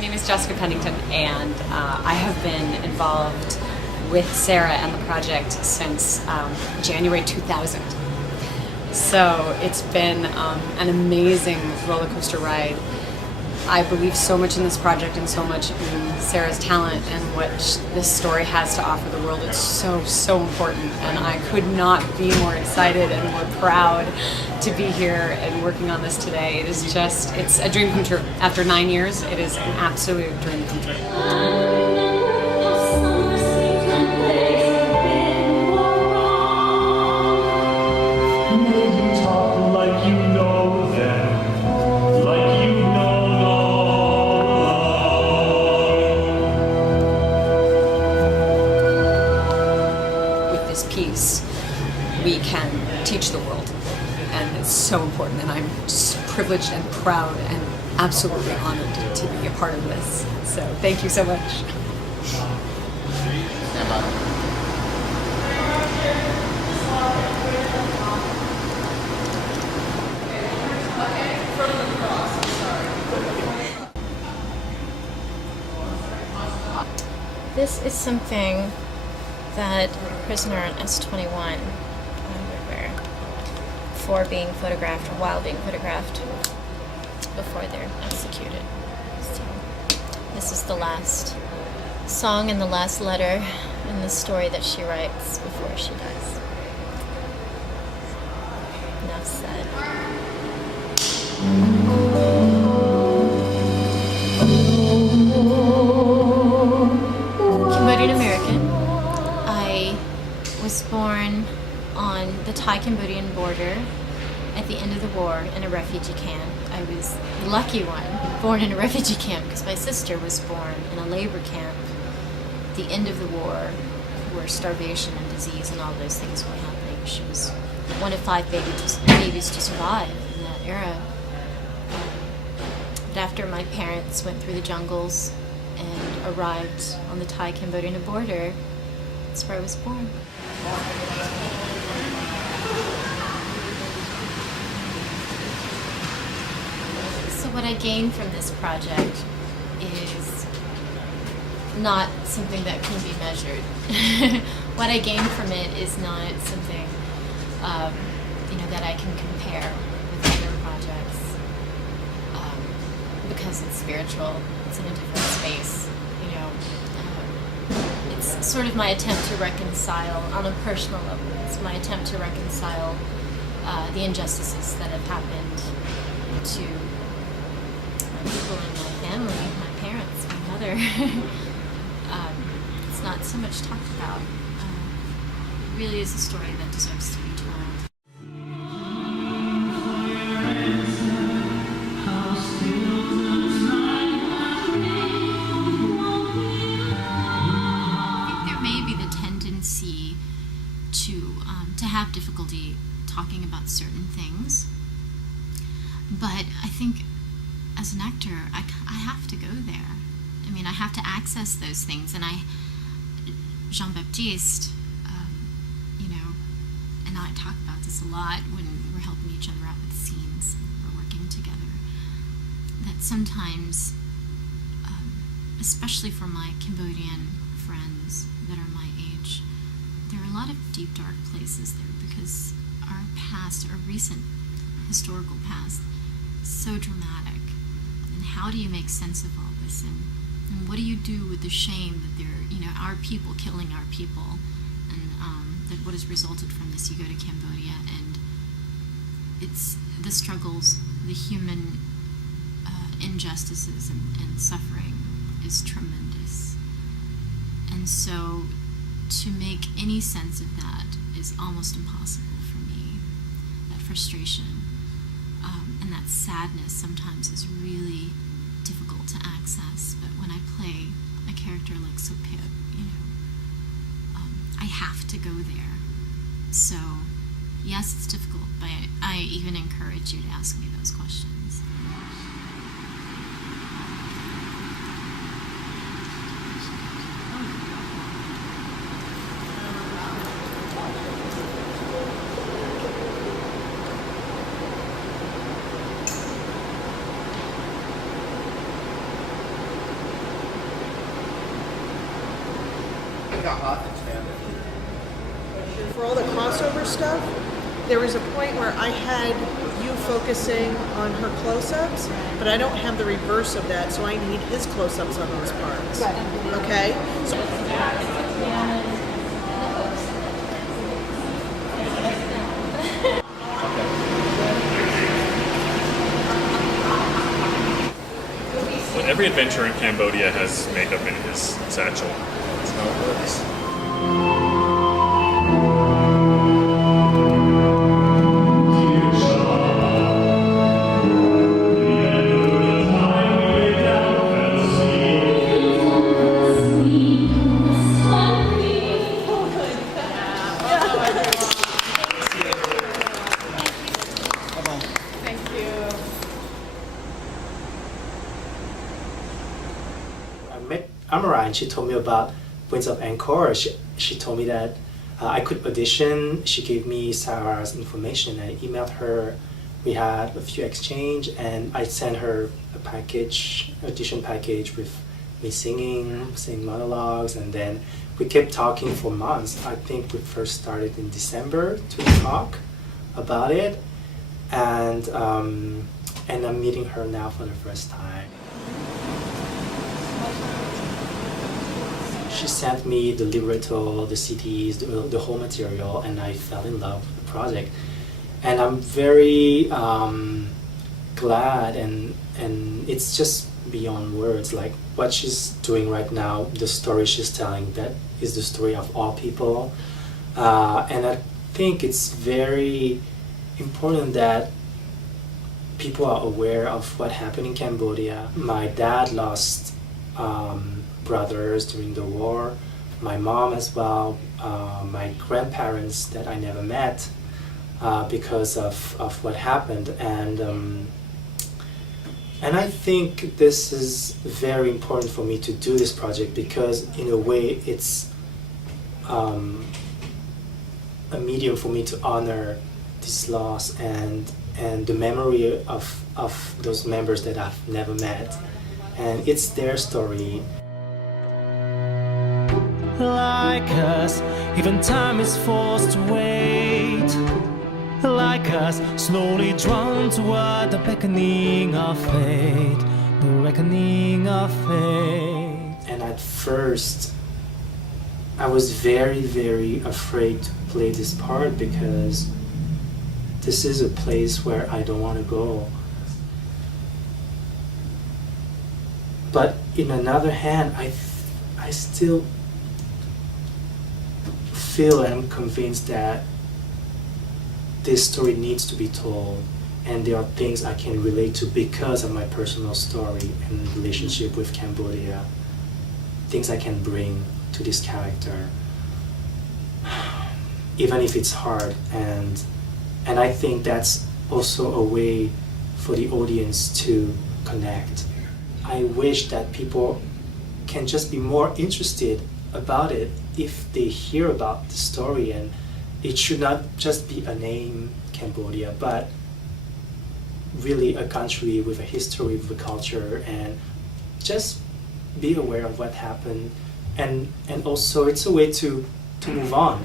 name is Jessica Pennington, and I have been involved with Sarah and the project since January 2000. So it's been an amazing roller coaster ride. I believe so much in this project and so much in Sarah's talent and what this story has to offer the world. It's so, so important, and I could not be more excited and more proud to be here and working on this today. It is just, it's a dream come true. After 9 years, it is an absolute dream come true. Piece, we can teach the world, and it's so important, and I'm just privileged and proud and absolutely honored to be a part of this. So thank you so much. This is something that a prisoner on S-21 would wear for being photographed or while being photographed before they're executed. So this is the last song and the last letter in the story that she writes before she dies. Enough said. Cambodian American. Was born on the Thai-Cambodian border at the end of the war in a refugee camp. I was the lucky one, born in a refugee camp, because my sister was born in a labor camp at the end of the war, where starvation and disease and all those things were happening. She was one of 5 babies to survive in that era. But after my parents went through the jungles and arrived on the Thai-Cambodian border, that's where I was born. So what I gain from this project is not something that can be measured. What I gain from it is not something that I can compare with other projects, because it's spiritual. It's in a different space. It's sort of my attempt to reconcile, on a personal level, it's my attempt to reconcile the injustices that have happened to people in my family, my parents, my mother. It's not so much talked about. It really is a story that deserves to be told. To have difficulty talking about certain things, but I think as an actor I have to go there. I mean, I have to access those things, and Jean-Baptiste and I talk about this a lot when we're helping each other out with scenes and we're working together, that sometimes especially for my Cambodian friends that are my age, there are a lot of deep, dark places there, because our past, our recent historical past, is so dramatic. And how do you make sense of all this? And what do you do with the shame that they're, our people killing our people, and that what has resulted from this? You go to Cambodia, and it's the struggles, the human injustices and suffering is tremendous. And so to make any sense of that is almost impossible for me. That frustration and that sadness sometimes is really difficult to access. But when I play a character like Sopip, I have to go there. So yes, it's difficult, but I even encourage you to ask me those questions. For all the crossover stuff, there was a point where I had you focusing on her close-ups, but I don't have the reverse of that, so I need his close-ups on those parts. Okay? So Every adventurer in Cambodia has makeup in his satchel. That's how it works. I met Amara and she told me about Winds of Angkor. She told me that I could audition. She gave me Sarah's information. I emailed her. We had a few exchange and I sent her a package, audition package with me singing monologues, and then we kept talking for months. I think we first started in December to talk about it, and I'm meeting her now for the first time. She sent me the libretto, the CDs, the whole material, and I fell in love with the project. And I'm very glad, and it's just beyond words. Like what she's doing right now, the story she's telling, that is the story of all people. And I think it's very important that people are aware of what happened in Cambodia. My dad lost brothers during the war, my mom as well, my grandparents that I never met because of what happened, and I think this is very important for me to do this project because in a way it's a medium for me to honor this loss and the memory of those members that I've never met, and it's their story. Like us, even time is forced to wait. Like us, slowly drawn toward the beckoning of fate, the reckoning of fate. And at first, I was very, very afraid to play this part because this is a place where I don't want to go. But in another hand, I still feel and I'm convinced that this story needs to be told, and there are things I can relate to because of my personal story and relationship with Cambodia, things I can bring to this character, even if it's hard, and I think that's also a way for the audience to connect. I wish that people can just be more interested about it if they hear about the story, and it should not just be a name, Cambodia, but really a country with a history, with a culture, and just be aware of what happened, and also it's a way to move on.